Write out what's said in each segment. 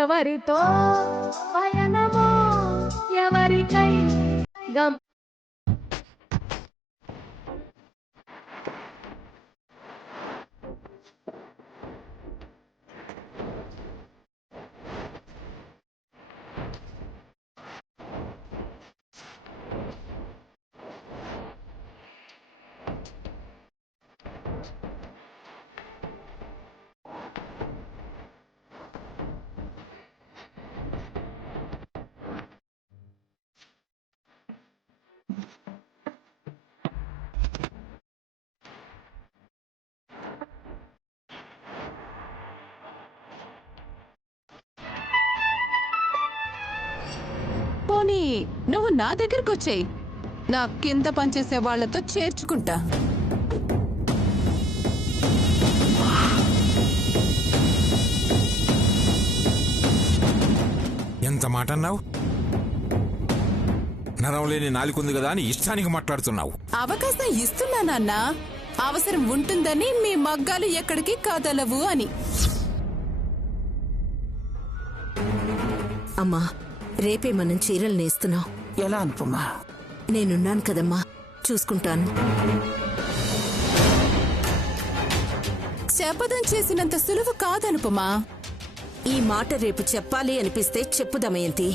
ఎవరితో పయనమో ఎవరికై గమ్ పోనీ నువ్వు నా దగ్గరకు వచ్చేయి, నా కింద పనిచేసే వాళ్లతో చేర్చుకుంటా. ఎంత మాట అన్నావు? నరం లేని నాలుగుంది కదా అని ఇష్టానికి మాట్లాడుతున్నావు. అవకాశం ఇస్తున్నానన్నా, అవసరం ఉంటుందని మీ మగ్గాలు ఎక్కడికి కదలవు అని. అమ్మా, రేపే మనం చీరలు నేస్తున్నాం. ఎలా అనుపమా? నేనున్నాను కదమ్మా, చూసుకుంటాను. శపథం చేసినంత సులువు కాదనుపమా. ఈ మాట రేపు చెప్పాలి అనిపిస్తే చెప్పు దమయంతి.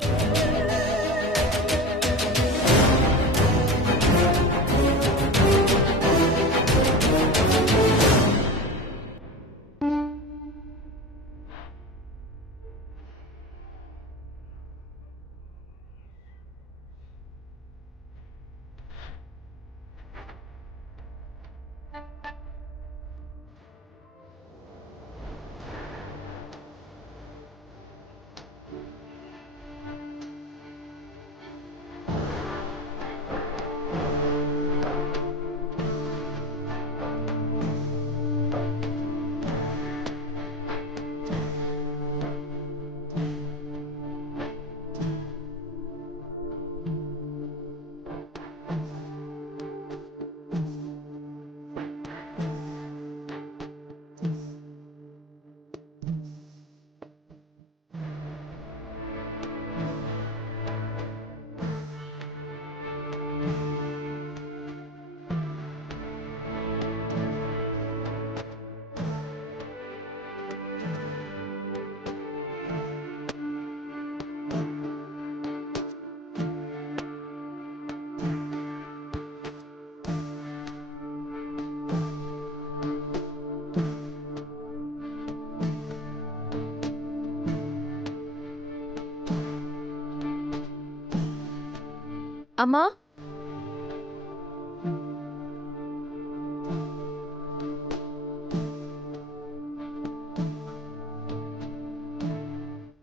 అమ్మా,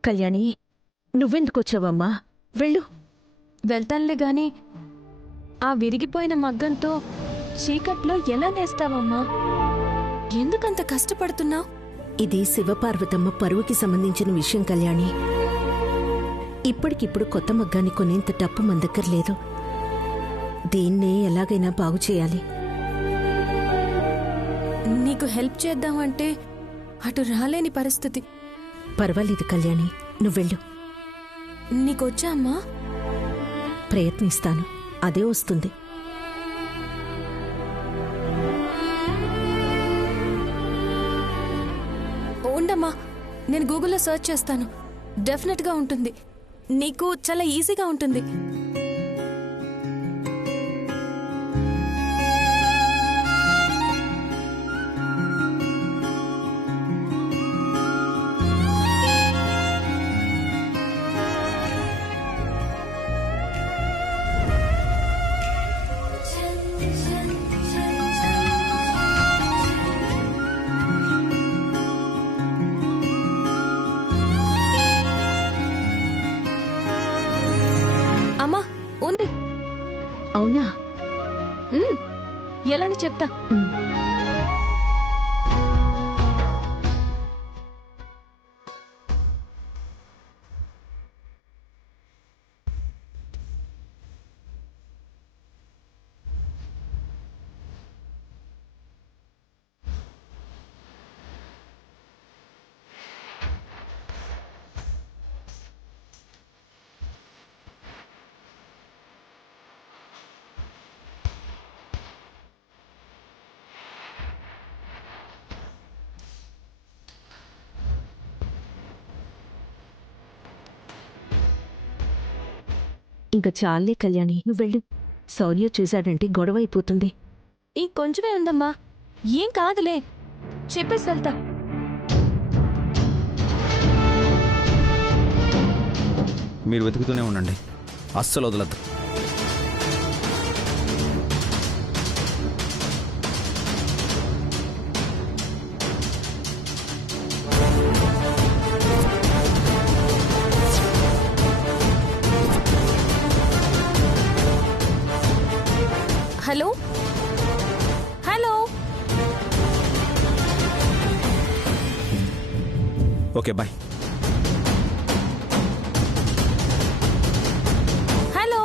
కళ్యాణి, నువ్వెందుకొచ్చావమ్మా? వెళ్ళు. వెళ్తానులే గాని ఆ విరిగిపోయిన మగ్గంతో చీకట్లో ఎలా నేస్తావమ్మా? ఎందుకంత కష్టపడుతున్నావు? ఇది శివపార్వతమ్మ పరువుకి సంబంధించిన విషయం కళ్యాణి. ఇప్పటికిప్పుడు కొత్త మగ్గాన్ని కొనేంత డప్పు మన దగ్గర లేదు. దీన్నే ఎలాగైనా బాగు చేయాలి. నీకు హెల్ప్ చేద్దామంటే అటు రాలేని పరిస్థితి. పర్వాలేదు కళ్యాణి, నువ్వెళ్ళు. నీకొచ్చా అమ్మా? ప్రయత్నిస్తాను, అదే వస్తుంది. ఉండమ్మా, నేను గూగుల్లో సెర్చ్ చేస్తాను. డెఫినెట్గా ఉంటుంది. నీకు చాలా ఈజీగా ఉంటుంది. అవునా? ఎలాని చెప్తా. ఇంకా చాలే కళ్యాణి, నువ్వు వెళ్ళు. శౌర్య చూశాడంటే గొడవ అయిపోతుంది. ఇంకొంచెమే ఉందమ్మా, ఏం కాదులే, చెప్పేసి వెళ్తా. మీరు వెతుకుతూనే ఉండండి, అస్సలు వదలద్దు. Hello hello, okay boy. Hello,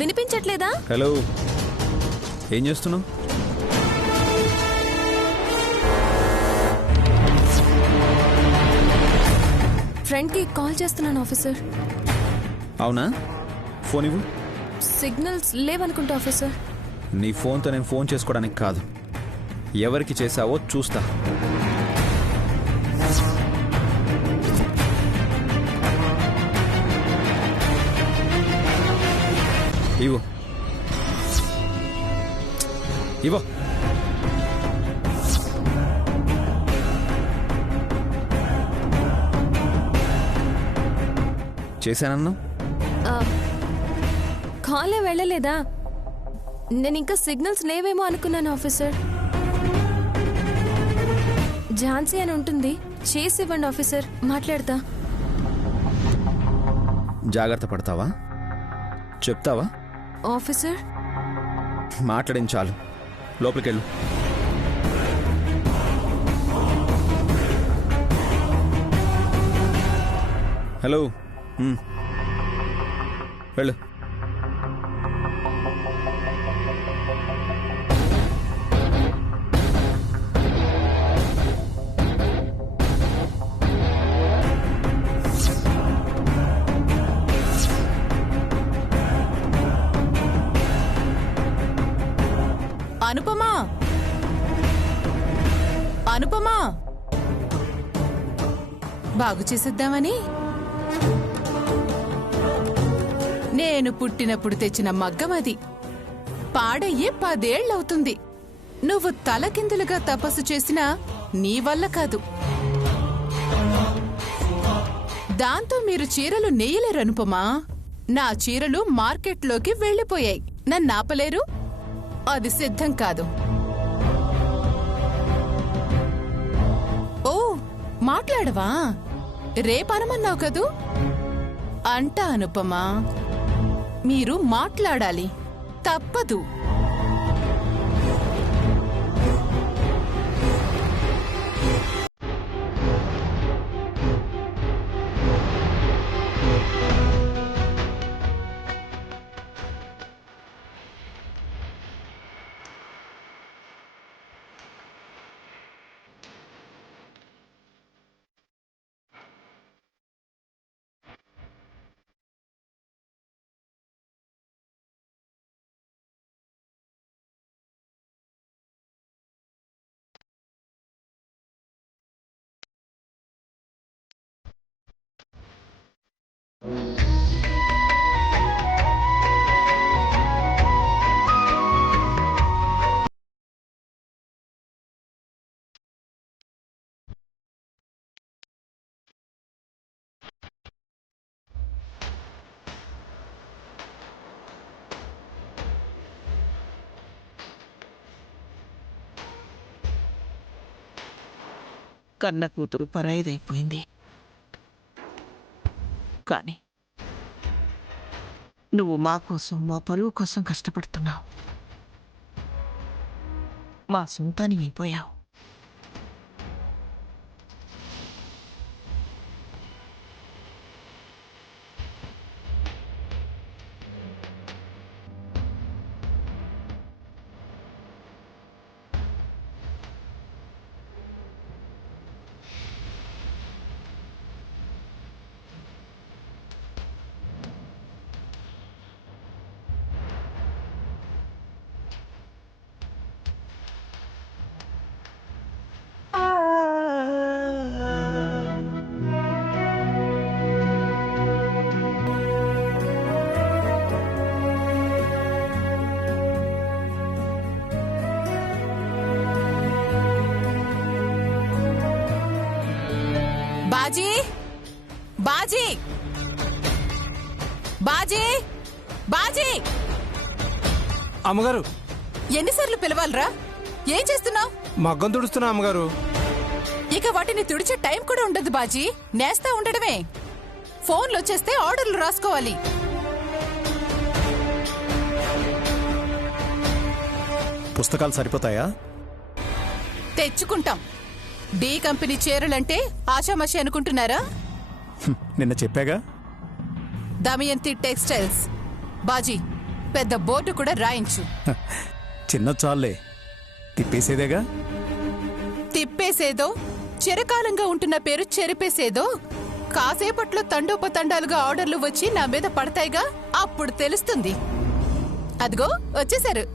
వినిపించట్లేదా? హలో, ఏం చేస్తున్నావు? ఫ్రెండ్కి కాల్ చేస్తున్నాను ఆఫీసర్. అవునా, ఫోన్ ఇవ్వు. సిగ్నల్స్ లేవనుకుంటా ఆఫీసర్. నీ ఫోన్తో నేను ఫోన్ చేసుకోవడానికి కాదు, ఎవరికి చేశావో చూస్తా. ఇవ్వు ఇవ్వు. చేశానన్నా? కాలే వెళ్ళలేదా? నేను ఇంకా సిగ్నల్స్ లేవేమో అనుకున్నాను ఆఫీసర్. ఝాన్సీ అని ఉంటుంది, చేసి ఇవ్వండి ఆఫీసర్, మాట్లాడతా. జాగ్రత్త పడతావా? చెప్తావా? ఆఫీసర్ మాట్లాడింది చాలు, లోపలికి వెళ్ళు. హలో, వెళ్ళు. అనుపమా, అనుపమా, బాగు చేసేద్దామని నేను పుట్టినప్పుడు తెచ్చిన మగ్గం అది. పాడయ్యే 10 ఏళ్లవుతుంది. నువ్వు తలకిందులుగా తపస్సు చేసినా నీ వల్ల కాదు. దాంతో మీరు చీరలు నెయ్యలేరు అనుపమా. నా చీరలు మార్కెట్లోకి వెళ్లిపోయాయి, నన్నాపలేరు. అది సిద్ధం కాదు. ఓ, మాట్లాడవా? రేపనమన్నావు కదూ? అంటా అనుపమా, మీరు మాట్లాడాలి, తప్పదు. కన్న కూతురు పరాయిదైపోయింది. కానీ నువ్వు మా కోసం, మా పరువు కోసం కష్టపడుతున్నావు. మా సొంతాన్ని అయిపోయావు. బాజీ బాజీ బాజీ బాజీ అమ్మగారు ఎన్నిసార్లు పిలవాలరా? ఏం చేస్తున్నావు? మగ్గం తుడుస్తున్నా అమ్మగారు. ఇక వాటిని తుడిచే టైం కూడా ఉండదు బాజీ. నేస్తా ఉండడమే. ఫోన్లు వచ్చేస్తే ఆర్డర్లు రాసుకోవాలి. పుస్తకాలు సరిపోతాయా? తెచ్చుకుంటాం. డి కంపెనీ చీరలంటే ఆషామాషి అనుకుంటున్నారా? నిన్న చెప్పాగా. దమయంతి టెక్స్టైల్స్. బాజీ పెద్ద బోర్డు కూడా రాయించు. చిన్న చాలే, తిప్పేసేదేగా. తిప్పేసేదో, చిరకాలంగా ఉంటున్న పేరు చెరిపేసేదో కాసేపట్లో తండోపతండాలుగా ఆర్డర్లు వచ్చి నా మీద పడతాయిగా, అప్పుడు తెలుస్తుంది. అదిగో వచ్చేశారు.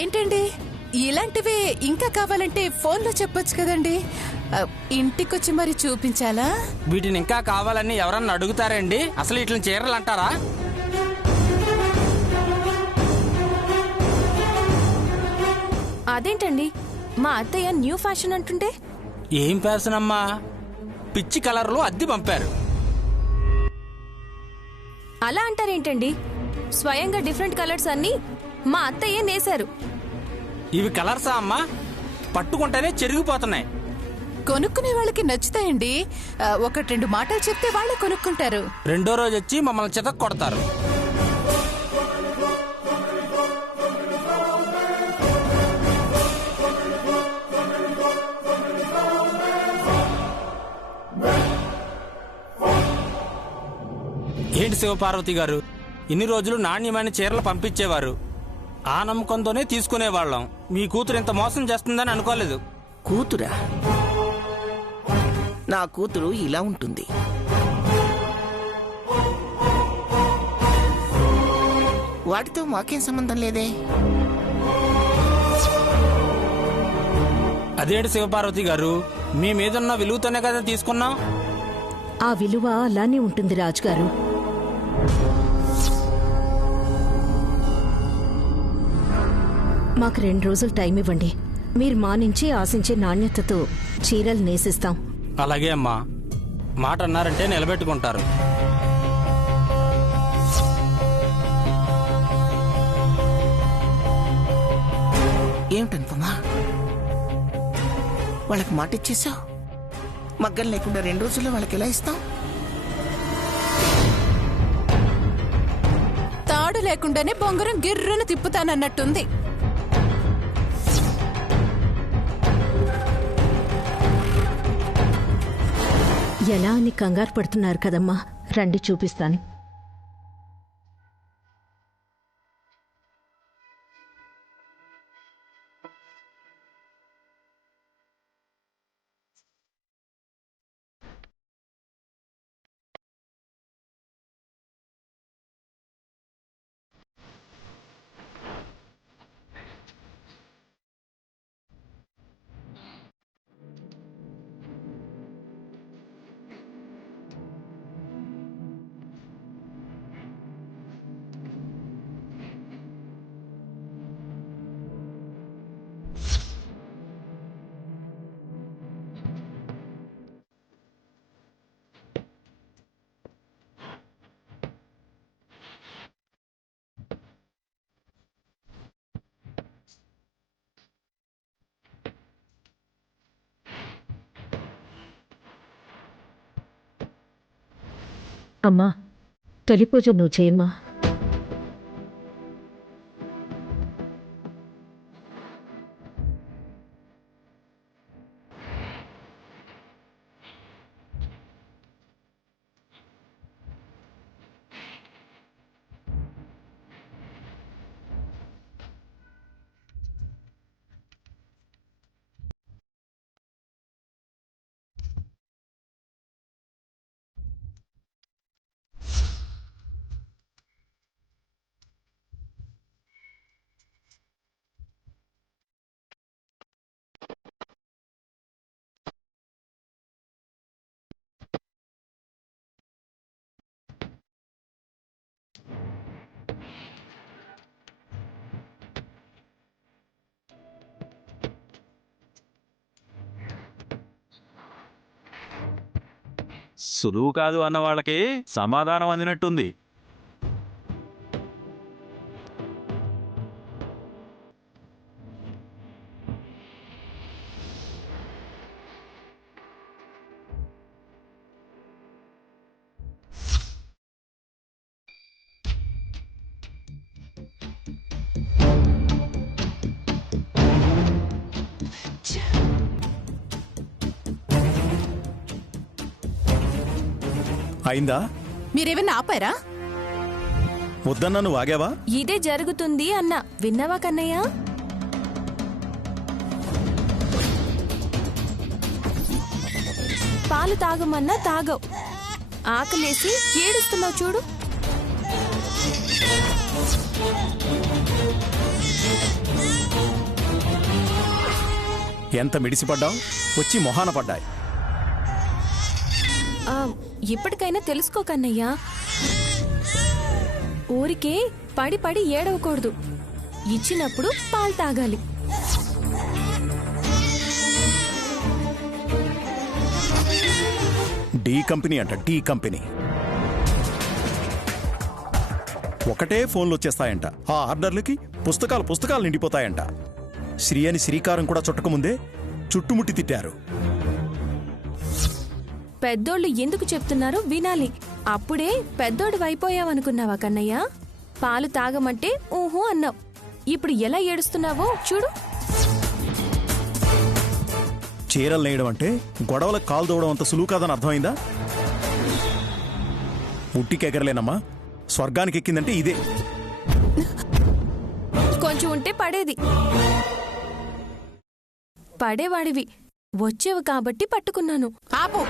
ఏంటండి ఇలాంటివి ఇంకా కావాలంటే ఫోన్లో చెప్పొచ్చు కదండి. ఇంటికొచ్చి మరి చూపించాలా? వీటిని ఇంకా కావాలని ఎవరన్నా అడుగుతారండి? అసలు ఇట్లని చీరలు అంటారా? అదేంటండి మా అత్తయ్య న్యూ ఫ్యాషన్ అంటుంటే? ఏం ఫ్యాషన్ అమ్మా? పిచ్చి కలర్లో అద్దె పంపారు. అలా అంటారేంటండి? స్వయంగా డిఫరెంట్ కలర్స్ అన్ని మా అత్తయ్య నేశారు. ఇవి కలర్సా అమ్మా? పట్టుకుంటేనే చెరిగిపోతున్నాయి. కొనుక్కునే వాళ్ళకి నచ్చుతాయండి. ఒకటి రెండు మాటలు చెప్తే వాళ్ళే కొనుక్కుంటారు. రెండో రోజు వచ్చి మమ్మల్ని చితక్ కొడతారు. ఏంటి శివపార్వతి గారు, ఇన్ని రోజులు నాణ్యమైన చీరలు పంపించేవారు. ఆ నమ్మకంతోనే తీసుకునేవాళ్ళం. మీ కూతురు ఇంత మోసం చేస్తుందని అనుకోలేదు. కూతురా? నా కూతురు ఇలా ఉంటుంది. వాటితో మాకేం సంబంధం లేదే. అదేంటి శివపార్వతి గారు, మీ మీదున్న విలువతోనే కదా తీసుకున్నాం. ఆ విలువ అలానే ఉంటుంది రాజుగారు. మాకు 2 రోజులు టైం ఇవ్వండి. మీరు మా నుంచి ఆశించే నాణ్యతతో చీరలు నేసిస్తాం. అలాగే అమ్మా, మాట అన్నారంటే నిలబెట్టుకుంటారు. ఏమిటనుకోమా, వాళ్ళకి మాట ఇచ్చేసావు. మగ్గం లేకుండా 2 రోజుల్లో వాళ్ళకి ఎలా ఇస్తాం? తాడు లేకుండానే బొంగరం గిర్రును తిప్పుతానన్నట్టుంది. ఎలా అని కంగారు పడుతున్నారు కదమ్మా, రండి చూపిస్తాను. అమ్మా, తొలి పూజ నువ్వు చేయమ్మా. సులువు కాదు అన్న వాళ్ళకి సమాధానం అందినట్టుంది. అయిందా? మీరేమన్నా ఆపారా? వద్దన్నా నువ్వు ఆగావా? ఇదే జరుగుతుంది అన్న విన్నావా కన్నయ్య? పాలు తాగమన్నా తాగవు. ఆకలేసి ఏడుస్తున్నావు చూడు. ఎంత మిడిసిపడ్డావు, వచ్చి మొహాన పడ్డాయి. ఇప్పటికైనా తెలుసుకో కన్నయ్య, ఊరికే పడి పడి ఏడవకూడదు. ఇచ్చినప్పుడు పాలు తాగాలి. డి కంపెనీ అంట, డి కంపెనీ. ఒకటే ఫోన్లు వచ్చేస్తాయంట. ఆ ఆర్డర్లకి పుస్తకాలు నిండిపోతాయంట. శ్రీ అని శ్రీకారం కూడా చుట్టకముందే చుట్టుముట్టి తిట్టారు. పెద్దోళ్ళు ఎందుకు చెప్తున్నారో వినాలి. అప్పుడే పెద్దోడు అయిపోయావనుకున్నావా కన్నయ్య? పాలు తాగమంటే ఊహూ అన్నావు. ఇప్పుడు ఎలా ఏడుస్తున్నావో చూడు. చీరలు నేయడం అంటే గొడవలకు కాలు దూవడం అంత సులువు కాదని అర్థమైందా? ఉట్టికి ఎగరలేనమ్మా, స్వర్గానికి ఎక్కిందంటే ఇదే. కొంచెం ఉంటే పడేది. పడేవాడివి, వచ్చేవు కాబట్టి పట్టుకున్నాను. ఆపు.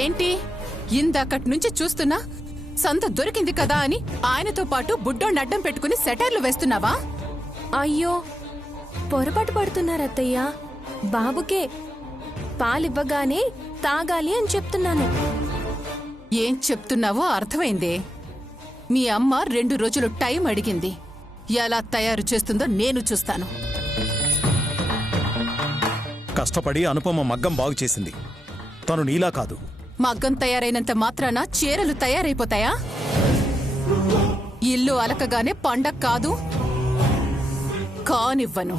ఏంటి ఇందాకటి నుంచి చూస్తున్నా? సంత దొరికింది కదా అని ఆయనతో పాటు బుడ్డోని అడ్డం పెట్టుకుని సెటైర్లు వేస్తున్నావా? అయ్యో, పొరపాటు పడుతున్నారత్తయ్య. బాబుకే పాలివ్వగానే తాగాలి అని చెప్తున్నాను. ఏం చెప్తున్నావో అర్థమైందే. మీ అమ్మ 2 రోజులు టైం అడిగింది. ఎలా తయారు చేస్తుందో నేను చూస్తాను. కష్టపడి అనుపమ మగ్గం బాగు చేసింది. తను నీలా కాదు. మగ్గం తయారైనంత మాత్రాన చీరలు తయారైపోతాయా? ఇల్లు అలకగానే పండగ కాదు. కానివ్వను.